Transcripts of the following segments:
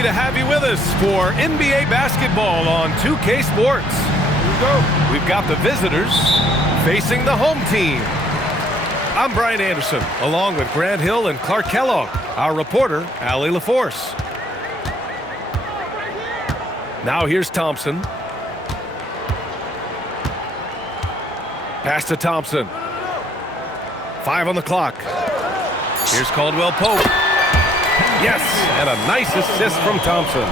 happy to have you with us for NBA basketball on 2K Sports. Here we go. We've got the visitors facing the home team. I'm Brian Anderson, along with Grant Hill and Clark Kellogg. Our reporter, Allie LaForce. Now here's Thompson. Pass to Thompson. 5 on the clock. Here's Caldwell Pope. Yes, and a nice assist from Thompson.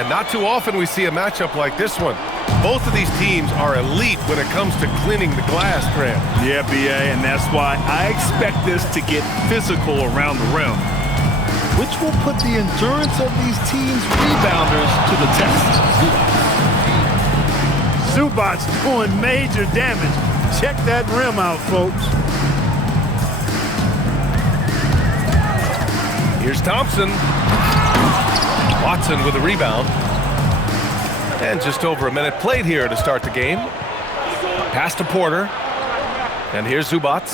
And not too often we see a matchup like this one. Both of these teams are elite when it comes to cleaning the glass, Grant. Yeah, B.A., and that's why I expect this to get physical around the rim, which will put the endurance of these teams' rebounders to the test. Zubac's doing major damage. Check that rim out, folks. Here's Thompson. Watson with a rebound. And just over a minute played here to start the game. Pass to Porter. And here's Zubac.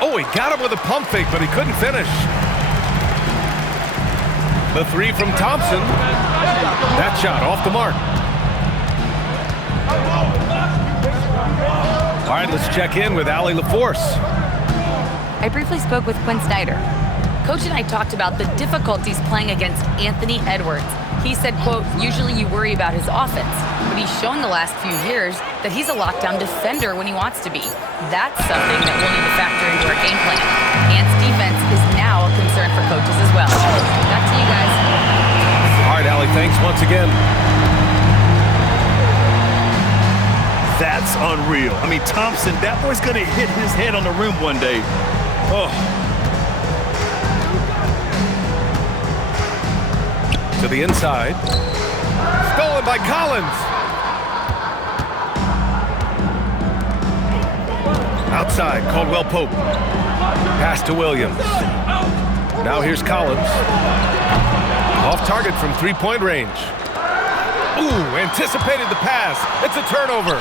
Oh, he got him with a pump fake, but he couldn't finish. The three from Thompson. That shot off the mark. All right, let's check in with Allie LaForce. I briefly spoke with Quinn Snyder. Coach and I talked about the difficulties playing against Anthony Edwards. He said, quote, usually you worry about his offense, but he's shown the last few years that he's a lockdown defender when he wants to be. That's something that we'll need to factor into our game plan. Ant's defense is now a concern for coaches as well. Back to you guys. All right, Allie, thanks once again. That's unreal. I mean, Thompson, that boy's going to hit his head on the rim one day. Oh. To the inside. Stolen by Collins. Outside, Caldwell Pope. Pass to Williams. Now here's Collins. Off target from three-point range. Ooh, anticipated the pass. It's a turnover.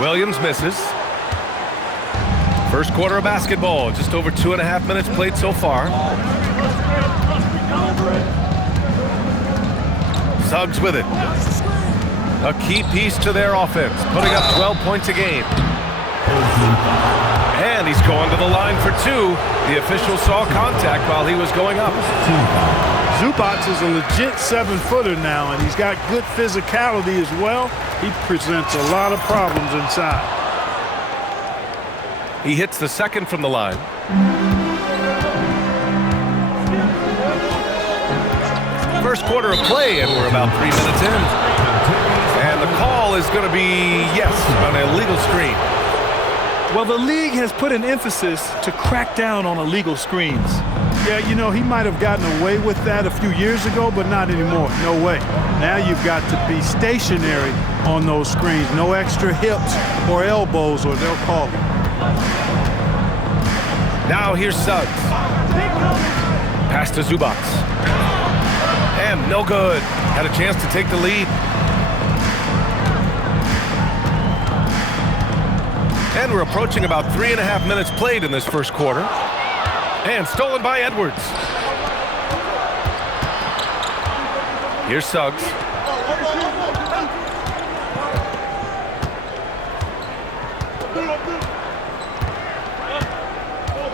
Williams misses. First quarter of basketball. Just over 2.5 minutes played so far. Suggs with it. A key piece to their offense, putting up 12 points a game. And he's going to the line for two. The official saw contact while he was going up. Zubac is a legit 7-footer now, and he's got good physicality as well. He presents a lot of problems inside. He hits the second from the line. First quarter of play, and we're about 3 minutes in. And the call is going to be, yes, an illegal screen. Well, the league has put an emphasis to crack down on illegal screens. Yeah, you know, he might have gotten away with that a few years ago, but not anymore. No way. Now you've got to be stationary on those screens. No extra hips or elbows, or they'll call it. Now here's Suggs. Pass to Zubac. And no good. Had a chance to take the lead. And we're approaching about 3.5 minutes played in this first quarter. And stolen by Edwards. Here's Suggs.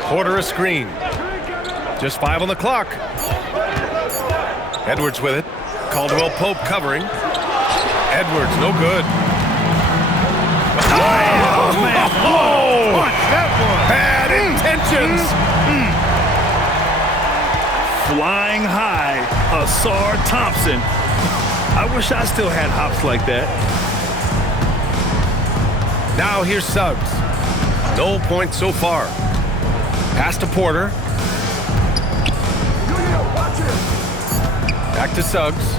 Porter a screen. Just 5 on the clock. Edwards with it. Caldwell Pope covering. Edwards, no good. Oh, man. Oh, That one. bad intentions. Flying high, Asar Thompson. I wish I still had hops like that. Now here's Suggs. No points so far. Pass to Porter. Back to Suggs.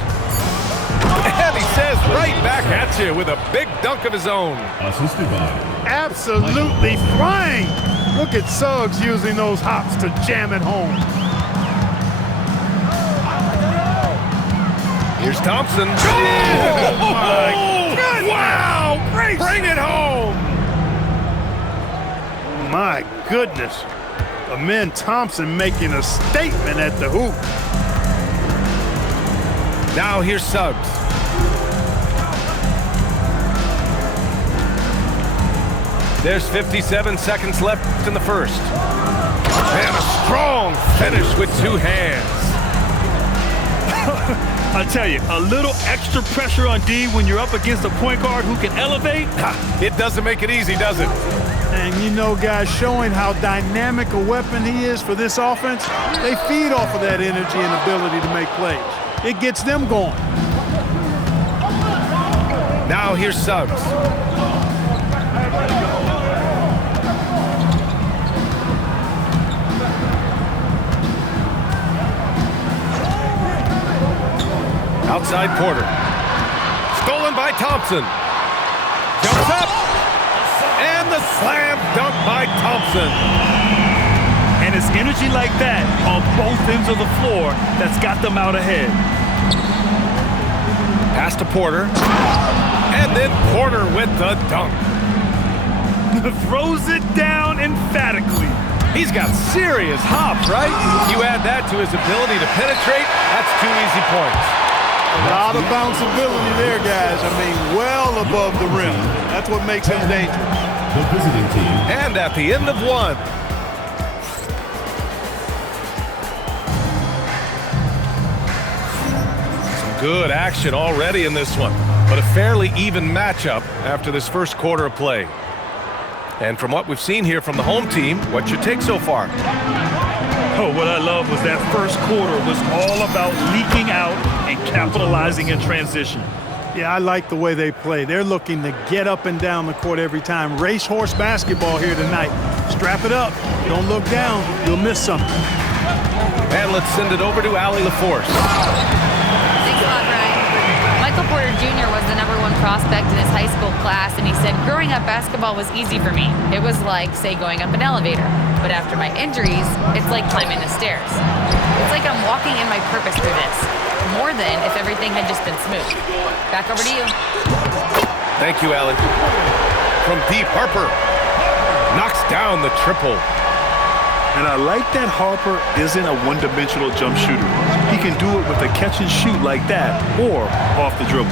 And he says right back at you with a big dunk of his own. Absolutely flying. Look at Suggs using those hops to jam it home. Here's Thompson. Oh, my goodness. Wow! Bring it home! My goodness. Amen Thompson making a statement at the hoop. Now here's Suggs. There's 57 seconds left in the first. And a strong finish with two hands. I tell you, a little extra pressure on D when you're up against a point guard who can elevate. It doesn't make it easy, does it? And you know, guys, showing how dynamic a weapon he is for this offense, they feed off of that energy and ability to make plays. It gets them going. Now here's Suggs. Outside Porter. Stolen by Thompson. Jumps up. And the slam dunk by Thompson. And it's energy like that on both ends of the floor that's got them out ahead. Pass to Porter. And then Porter with the dunk. Throws it down emphatically. He's got serious hops, right? You add that to his ability to penetrate, that's 2 easy points. A lot of bounceability there, guys. I mean, well above the rim. That's what makes him dangerous. The visiting team. And at the end of one. Some good action already in this one, but a fairly even matchup after this first quarter of play. And from what we've seen here from the home team, what's your take so far? Oh, what I love was that first quarter was all about leaking out and capitalizing in transition. Yeah, I like the way they play. They're looking to get up and down the court every time. Racehorse basketball here tonight. Strap it up. Don't look down. You'll miss something. And let's send it over to Allie LaForce. Thanks a lot, Brian. Michael Porter Jr. was the #1 prospect in his high school class, and he said, growing up, basketball was easy for me. It was like, say, going up an elevator. But after my injuries, it's like climbing the stairs. It's like I'm walking in my purpose through this, more than if everything had just been smooth. Back over to you. Thank you, Allie. From deep, Harper knocks down the triple. And I like that Harper isn't a one-dimensional jump shooter. He can do it with a catch and shoot like that or off the dribble.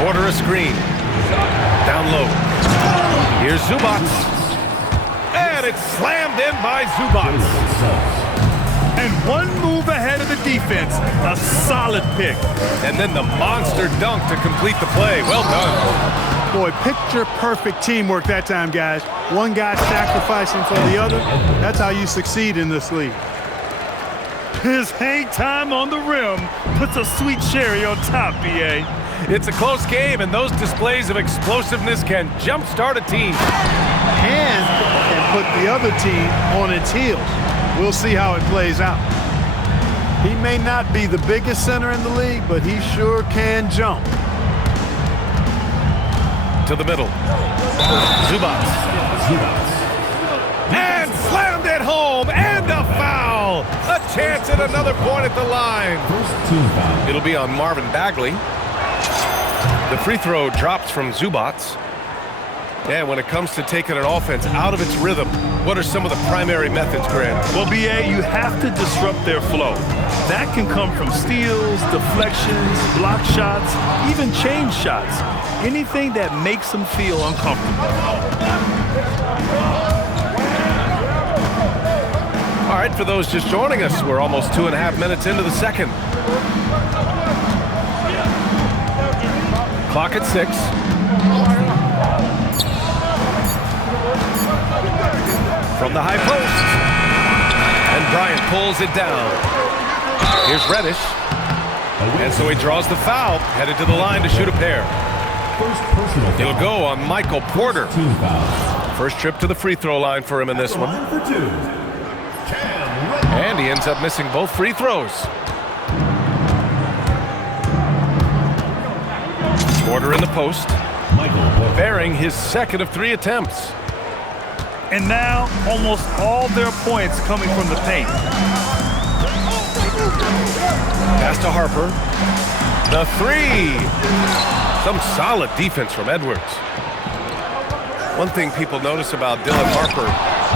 Porter a screen. Down low. Here's Zubac. And it's slammed in by Zubac. And one move ahead of the defense. A solid pick. And then the monster dunk to complete the play. Well done. Boy, picture-perfect teamwork that time, guys. One guy sacrificing for the other. That's how you succeed in this league. His hang time on the rim puts a sweet cherry on top, B.A. It's a close game, and those displays of explosiveness can jumpstart a team. And put the other team on its heels. We'll see how it plays out. He may not be the biggest center in the league, but he sure can jump. To the middle. Zubac. And slammed it home, and a foul. A chance at another point at the line. It'll be on Marvin Bagley. The free throw drops from Zubac. And when it comes to taking an offense out of its rhythm, what are some of the primary methods, Grant? Well, B.A., you have to disrupt their flow. That can come from steals, deflections, block shots, even change shots. Anything that makes them feel uncomfortable. All right, for those just joining us, we're almost 2.5 minutes into the second. Clock at 6. From the high post. And Bryant pulls it down. Here's Reddish. And so he draws the foul, headed to the line to shoot a pair. It'll go on Michael Porter. First trip to the free throw line for him in this one. And he ends up missing both free throws. Porter in the post, bearing his second of 3 attempts. And now, almost all their points coming from the paint. Pass to Harper. The 3. Some solid defense from Edwards. One thing people notice about Dylan Harper,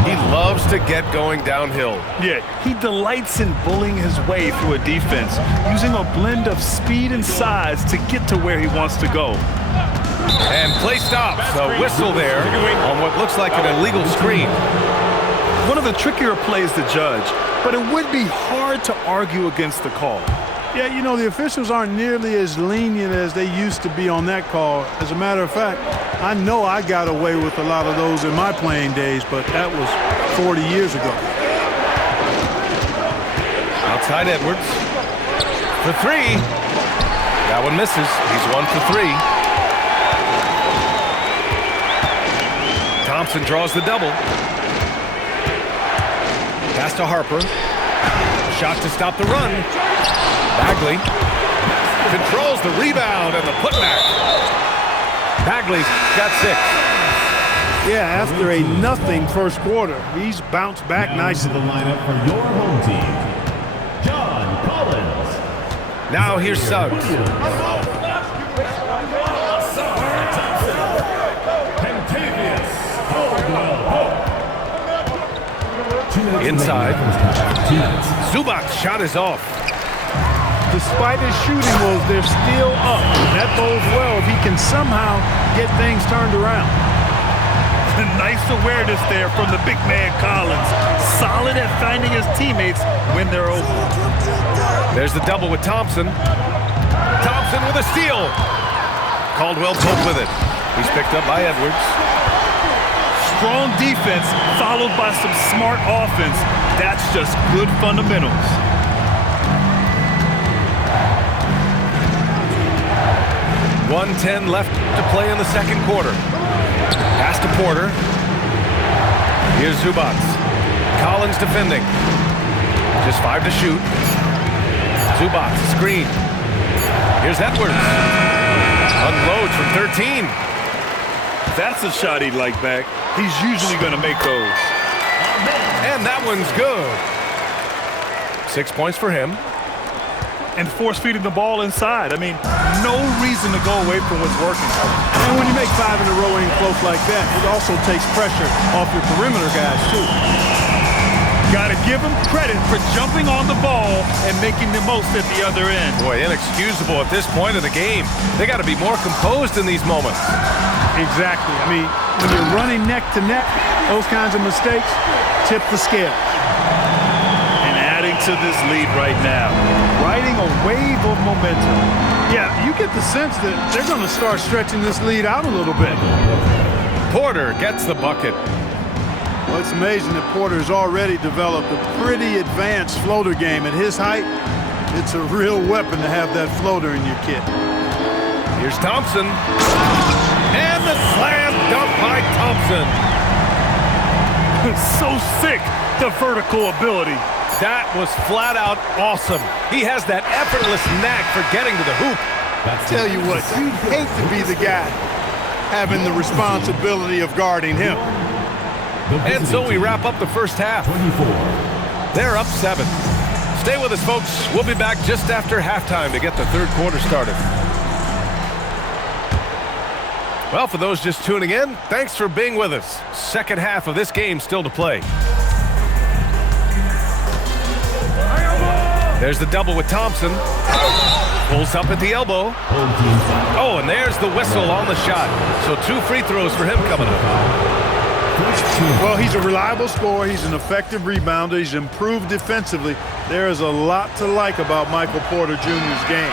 he loves to get going downhill. Yeah, he delights in bullying his way through a defense, using a blend of speed and size to get to where he wants to go. And play stops. A whistle there on what looks like an illegal screen. One of the trickier plays to judge, but it would be hard to argue against the call. Yeah, you know, the officials aren't nearly as lenient as they used to be on that call. As a matter of fact, I know I got away with a lot of those in my playing days, but that was 40 years ago. Outside Edwards for three. That one misses. He's 1 for 3. Thompson draws the double. Pass to Harper. Shot to stop the run. Bagley controls the rebound and the putback. Bagley's got 6. Yeah, after a nothing first quarter, he's bounced back nicely. The lineup for your home team, John Collins. Now here's Suggs. Inside. Zubac's shot is off. Despite his shooting woes, they're still up. That bodes well if he can somehow get things turned around. Nice awareness there from the big man Collins. Solid at finding his teammates when they're open. There's the double with Thompson. Thompson with a steal. Caldwell Pope with it. He's picked up by Edwards. Strong defense followed by some smart offense. That's just good fundamentals. .110 left to play in the second quarter. Pass to Porter. Here's Zubac. Collins defending. Just 5 to shoot. Zubac, screen. Here's Edwards. Unloads from 13. That's a shot he'd like back. He's usually going to make those. And that one's good. 6 points for him. And force-feeding the ball inside. I mean, no reason to go away from what's working. And when you make 5 in a row in close like that, it also takes pressure off your perimeter guys, too. Got to give him credit for jumping on the ball and making the most at the other end. Boy, inexcusable at this point of the game. They got to be more composed in these moments. Exactly. I mean, when you're running neck to neck, those kinds of mistakes tip the scale. And adding to this lead right now, riding a wave of momentum. Yeah, you get the sense that they're going to start stretching this lead out a little bit. Porter gets the bucket. Well, it's amazing that Porter's already developed a pretty advanced floater game. At his height, it's a real weapon to have that floater in your kit. Here's Thompson. And the slam dunk by Thompson. So sick, the vertical ability. That was flat out awesome. He has that effortless knack for getting to the hoop. Tell you what, you'd hate to be the guy having the responsibility of guarding him. And so we wrap up the first half. They're up 7. Stay with us, folks. We'll be back just after halftime to get the third quarter started. Well, for those just tuning in, thanks for being with us. Second half of this game still to play. There's the double with Thompson. Pulls up at the elbow. Oh, and there's the whistle on the shot. So 2 free throws for him coming up. Well, he's a reliable scorer. He's an effective rebounder. He's improved defensively. There is a lot to like about Michael Porter Jr.'s game.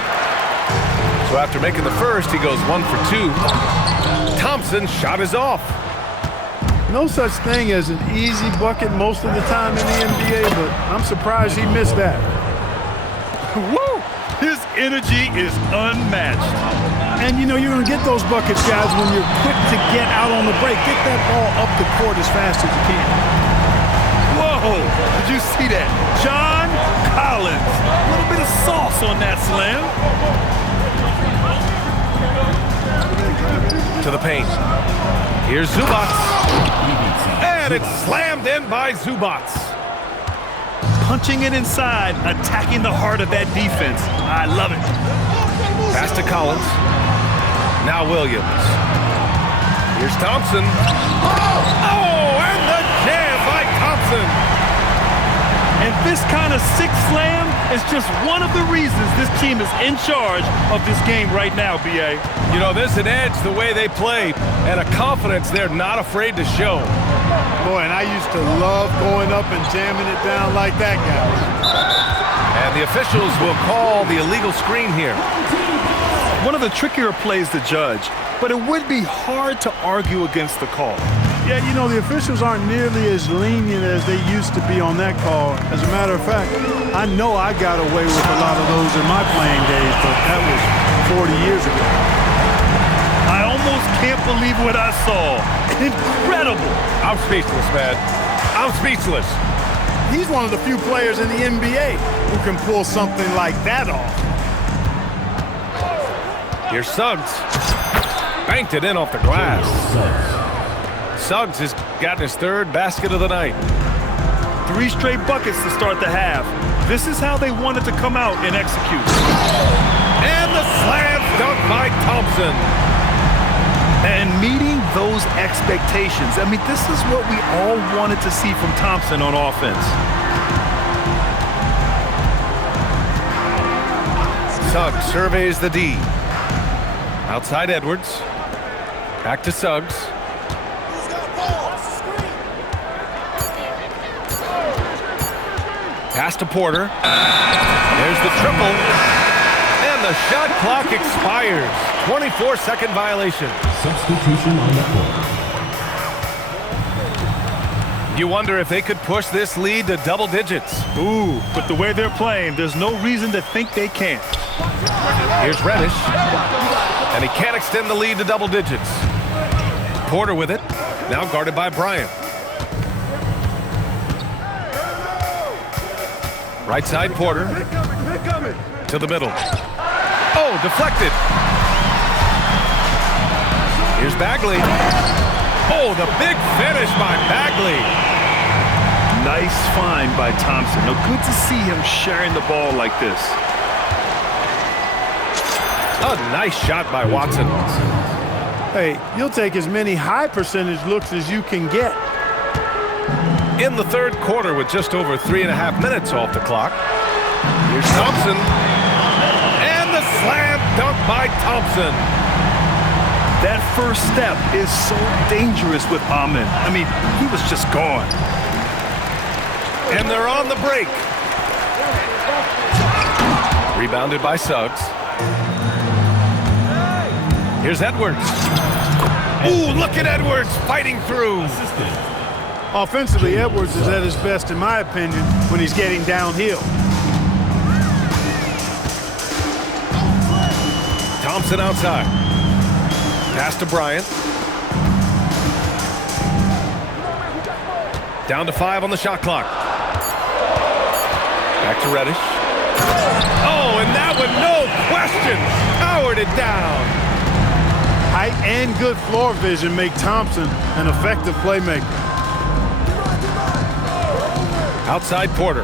So after making the first, he goes 1 for 2. Thompson's shot is off. No such thing as an easy bucket most of the time in the NBA, but I'm surprised he missed that. Woo! His energy is unmatched. And, you know, you're going to get those buckets, guys, when you're quick to get out on the break. Get that ball up the court as fast as you can. Whoa! Did you see that? John Collins. A little bit of sauce on that slam. To the paint. Here's Zubac. And it's slammed in by Zubac. Punching it inside, attacking the heart of that defense. I love it. Pass to Collins. Now Williams. Here's Thompson. Oh, and the jam by Thompson. And this kind of sick slam is just one of the reasons this team is in charge of this game right now, B.A. You know, there's an edge the way they play and a confidence they're not afraid to show. Boy, and I used to love going up and jamming it down like that, guys. And the officials will call the illegal screen here. One of the trickier plays to judge, but it would be hard to argue against the call. Yeah, you know, the officials aren't nearly as lenient as they used to be on that call. As a matter of fact, I know I got away with a lot of those in my playing days, but that was 40 years ago. I almost can't believe what I saw. Incredible. I'm speechless, man. I'm speechless. He's one of the few players in the NBA who can pull something like that off. Here's Suggs. Banked it in off the glass. Suggs has gotten his third basket of the night. 3 straight buckets to start the half. This is how they wanted to come out and execute. And the slam dunk by Thompson. And meeting those expectations. I mean, this is what we all wanted to see from Thompson on offense. Suggs surveys the D. Outside Edwards. Back to Suggs. Pass to Porter. There's the triple. And the shot clock expires. 24-second violation. Substitution on the court. You wonder if they could push this lead to double digits. Ooh, but the way they're playing, there's no reason to think they can't. Here's Reddish. And he can't extend the lead to double digits. Porter with it. Now guarded by Bryant. Right side Porter. To the middle. Oh, deflected. Here's Bagley. Oh, the big finish by Bagley. Nice find by Thompson. Now, good to see him sharing the ball like this. A nice shot by Watson. Hey, you'll take as many high percentage looks as you can get. In the third quarter with just over 3.5 minutes off the clock. Here's Thompson. And the slam dunk by Thompson. That first step is so dangerous with Ahmed. I mean, he was just gone. And they're on the break. Rebounded by Suggs. Here's Edwards. Ooh, look at Edwards fighting through. Offensively, Edwards is at his best, in my opinion, when he's getting downhill. Thompson outside. Pass to Bryant. Down to 5 on the shot clock. Back to Reddish. Oh, and that one, no question, powered it down. Height and good floor vision make Thompson an effective playmaker. Outside Porter.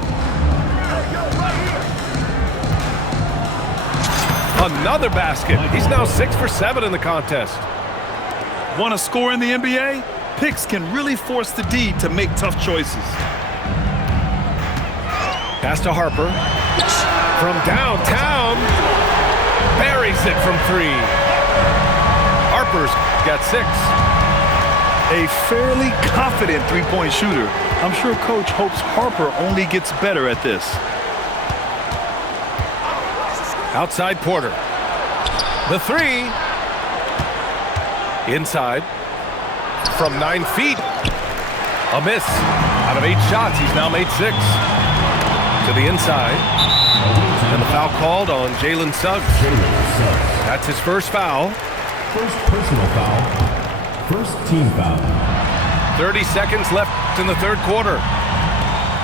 Another basket. He's now 6 for 7 in the contest. Want to score in the NBA? Picks can really force the D to make tough choices. Pass to Harper. From downtown. Buries it from 3. Harper's got 6. A fairly confident three-point shooter. I'm sure Coach hopes Harper only gets better at this. Outside Porter. The 3. Inside. From 9 feet. A miss. Out of 8 shots, he's now made 6. To the inside. And the foul called on Jalen Suggs. That's his first foul. First personal foul. First team foul. 30 seconds left in the third quarter.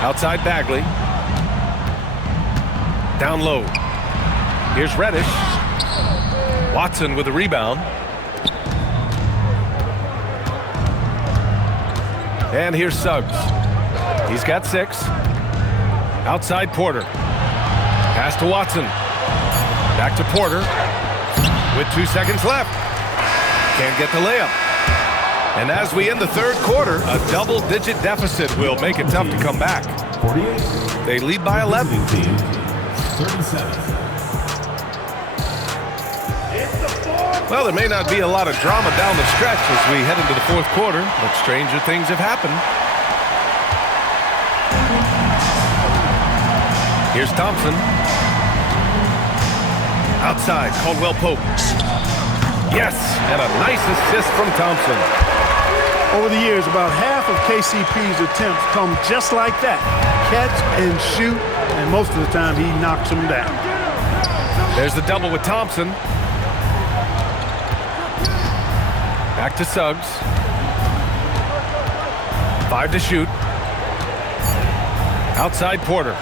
Outside Bagley. Down low. Here's Reddish. Watson with the rebound. And here's Suggs. He's got 6. Outside Porter. Pass to Watson. Back to Porter. With 2 seconds left. Can't get the layup. And as we end the third quarter, a double-digit deficit will make it tough to come back. 48. They lead by 11. Team, 37. Well, there may not be a lot of drama down the stretch as we head into the fourth quarter, but stranger things have happened. Here's Thompson. Outside, Caldwell Pope. Yes, and a nice assist from Thompson. Over the years, about half of KCP's attempts come just like that. Catch and shoot, and most of the time he knocks them down. There's the double with Thompson. Back to Suggs. 5 to shoot. Outside Porter.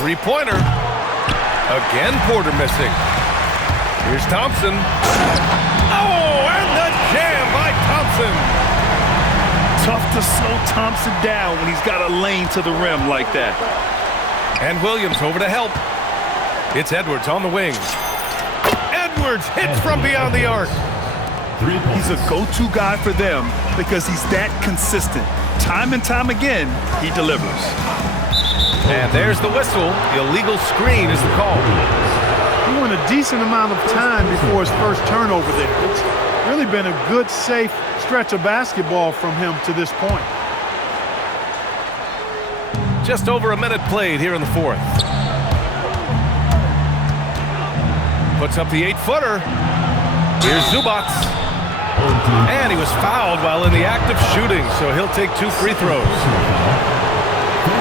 Three-pointer. Again Porter missing. Here's Thompson. Oh, and the jam by Thompson. Tough to slow Thompson down when he's got a lane to the rim like that. And Williams over to help. It's Edwards on the wing. Edwards hits from beyond the arc. He's a go-to guy for them because he's that consistent. Time and time again, he delivers. And there's the whistle. Illegal screen is the call. He went a decent amount of time before his first turnover there. It's really been a good, safe stretch of basketball from him to this point. Just over a minute played here in the fourth. Puts up the 8-footer. Here's Zubac. And he was fouled while in the act of shooting, so he'll take 2 free throws.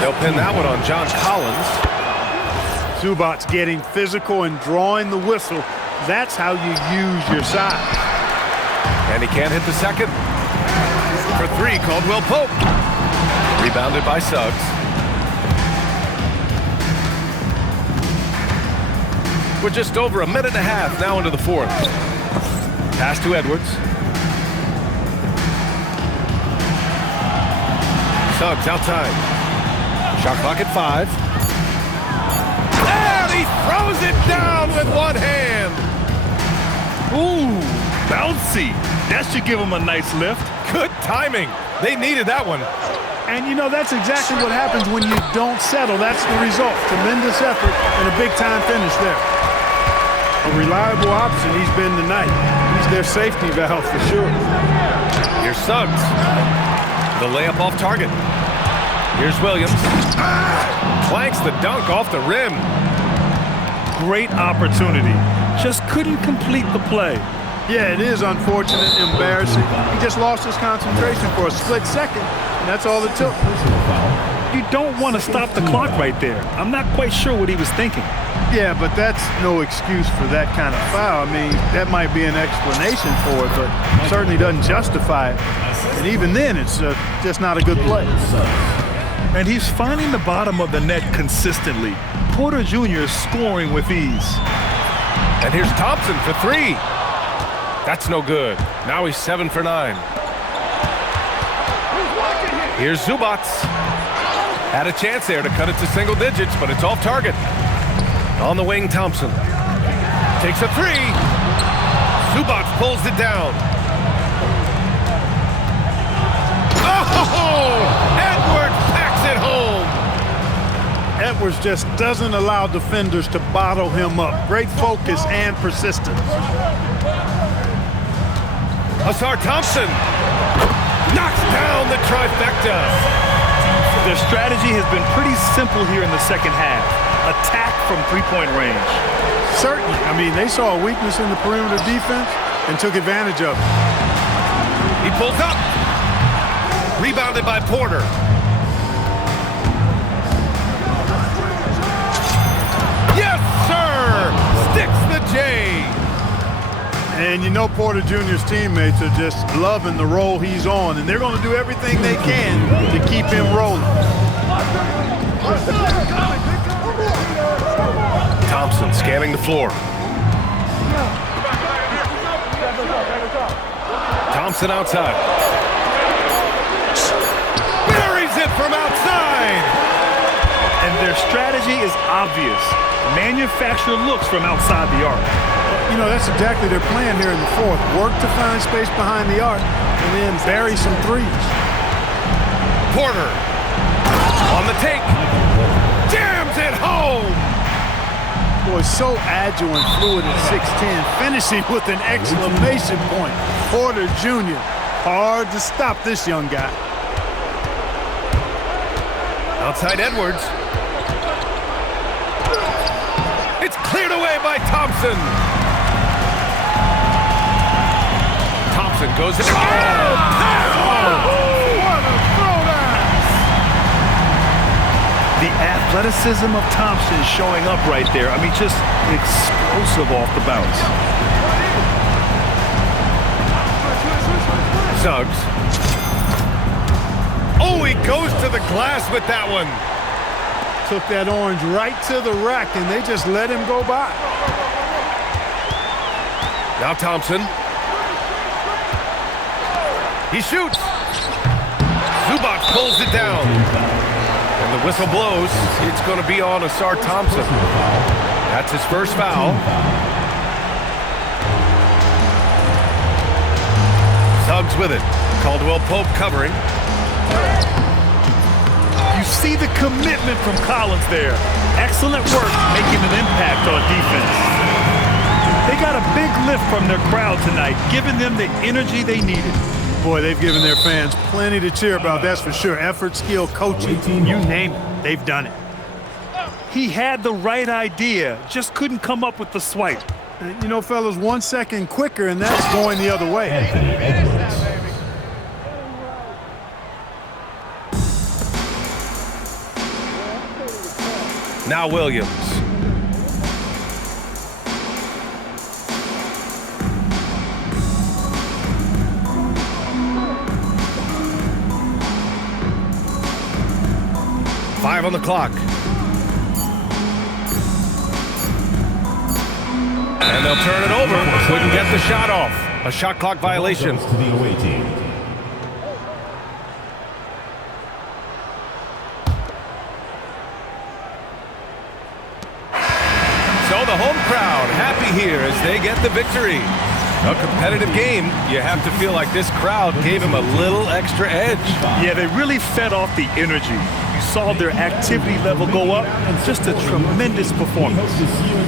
They'll pin that one on John Collins. Zubac getting physical and drawing the whistle. That's how you use your size. And he can't hit the second. For 3, Caldwell Pope. Rebounded by Suggs. We're just over a minute and a half now into the fourth. Pass to Edwards. Suggs outside. Shot clock at 5. And he throws it down with one hand. Ooh, bouncy. That should give him a nice lift. Good timing. They needed that one. And, you know, that's exactly what happens when you don't settle. That's the result. Tremendous effort and a big-time finish there. A reliable option he's been tonight. He's their safety valve for sure. Here's Suggs. The layup off target. Here's Williams. Clanks the dunk off the rim. Great opportunity. Just couldn't complete the play. Yeah, it is unfortunate, embarrassing. He just lost his concentration for a split second, and that's all it took. You don't want to stop the clock right there. I'm not quite sure what he was thinking. Yeah, but that's no excuse for that kind of foul. I mean, that might be an explanation for it, but certainly doesn't justify it. And even then, it's just not a good play. And he's finding the bottom of the net consistently. Porter Jr. is scoring with ease. And here's Thompson for 3. That's no good. Now he's 7 for 9. Here's Zubac. Had a chance there to cut it to single digits, but it's off target. On the wing, Thompson. Takes a 3. Zubac pulls it down. Oh! Edwards packs it home. Edwards just doesn't allow defenders to bottle him up. Great focus and persistence. Asar Thompson knocks down the trifecta. Their strategy has been pretty simple here in the second half. Attack from three-point range. Certainly. I mean, they saw a weakness in the perimeter defense and took advantage of it. He pulls up. Rebounded by Porter. Yes, sir! Sticks the J. And you know Porter Jr.'s teammates are just loving the role he's on, and they're going to do everything they can to keep him rolling. Thompson scanning the floor. Thompson outside. Buries it from outside. And their strategy is obvious. Manufacture looks from outside the arc. You know, that's exactly their plan here in the fourth. Work to find space behind the arc and then bury some threes. Porter on the take. Jams it home. Boy, so agile and fluid at 6'10", finishing with an exclamation point. Porter Jr. Hard to stop this young guy. Outside Edwards. It's cleared away by Thompson. Thompson goes in. What a throwdown! The athleticism of Thompson showing up right there. I mean, just explosive off the bounce. Suggs. Oh, he goes to the glass with that one. Took that orange right to the rack, and they just let him go by. Now Thompson. He shoots. Zubac pulls it down. And the whistle blows. It's going to be on Asar Thompson. That's his first foul. Suggs with it. Caldwell Pope covering. You see the commitment from Collins there. Excellent work making an impact on defense. They got a big lift from their crowd tonight, giving them the energy they needed. Boy, they've given their fans plenty to cheer about, that's for sure. Effort, skill, coaching, you name it, they've done it. He had the right idea, just couldn't come up with the swipe. And, you know, fellas, 1 second quicker, and that's going the other way. Anthony Edwards. Now Williams. Five on the clock. And they'll turn it over. Couldn't get the shot off. A shot clock violation. To the away team. So the home crowd happy here as they get the victory. A competitive game. You have to feel like this crowd gave him a little extra edge. Yeah, they really fed off the energy. You saw their activity level go up. Just a tremendous performance.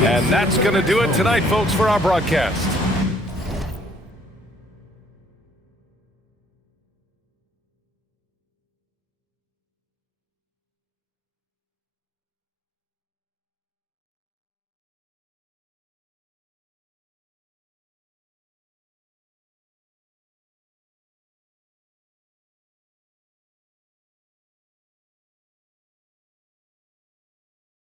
And that's going to do it tonight, folks, for our broadcast.